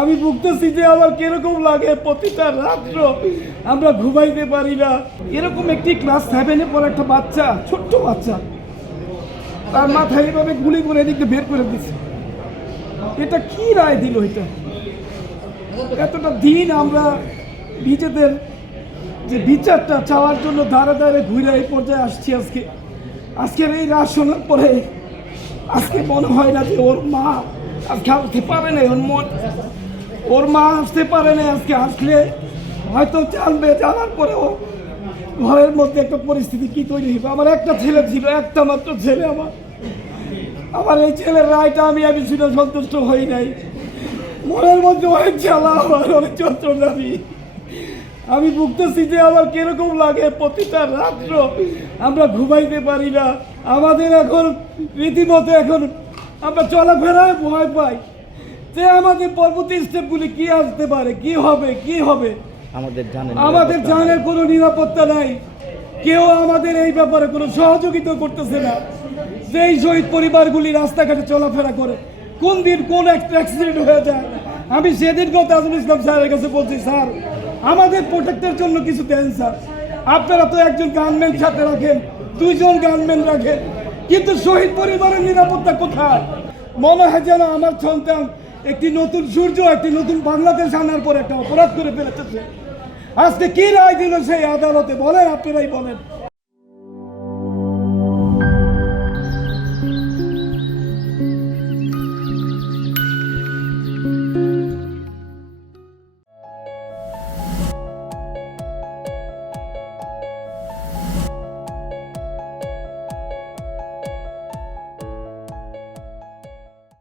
আমি ভুগতেছি যে আমার কিরকম লাগে। প্রতিটা রাত্র আমরা ঘুমাইতে পারি না। এরকম একটি ক্লাস 7-এ পড়া একটা বাচ্চা, ছোট্ট বাচ্চা, তার মাথায় এভাবে গুলি করে এদিকে বের করে দিচ্ছে। এটা কি রায় দিল? এটা এতটা দিন আমরা নিজেদের যে বিচারটা চাওয়ার জন্য দাঁড়ে দাঁড়ে ঘুরে এই পর্যায়ে আসছি। আজকের এই রাত শোনার পরে আজকে মনে হয় না যে ওর মা আজকে আসতে পারে না। ওর মা আসতে পারে না। আজকে আসলে হয়তো জানবে, জানার পরে ও ঘরের মধ্যে একটা পরিস্থিতি কি তৈরি হবে। আমার একটা ছেলে ছিল, একটা মাত্র ছেলে। আমার এই ছেলের রায়টা আমি শুনে সন্তুষ্ট হই নাই। মনের মধ্যে অনেক জ্বালা, আমার অনেক যন্ত্রণা। আমি ভুগতেছি যে আমার কিরকম লাগে। প্রতিটা রাত্র আমরা ঘুমাইতে পারি না। আমাদের এখন রীতিমতো আমরা চলাফেরায় ভয় পাই যে আমাদের পরবর্তী স্টেপগুলি কি আসতে পারে, কি হবে। আমাদের জানের কোনো নিরাপত্তা নাই। কেউ আমাদের এই ব্যাপারে কোনো সহযোগিতা করতেছে না। যেই শহীদ পরিবারগুলি রাস্তাঘাটে চলাফেরা করে, কোন দিন কোন একটা অ্যাক্সিডেন্ট হয়ে যায়। আমি সেদিনকেও তাজুল ইসলাম স্যারের কাছে বলছি, স্যার আমাদের প্রোটেক্টের জন্য কিছু দেন স্যার। আপনারা তো একজন গানম্যান সাথে রাখেন, 2 জন গানম্যান রাখেন, কিন্তু শহীদ পরিবারের নিরাপত্তা কোথায়? মনে হয় যেন আমার সন্তান একটি নতুন সূর্য, একটি নতুন বাংলাদেশ আনার পর একটা অপরাধ করে ফেলেছে। আজকে কি রায় দিল সেই আদালতে? বলেন, আপনারাই বলেন।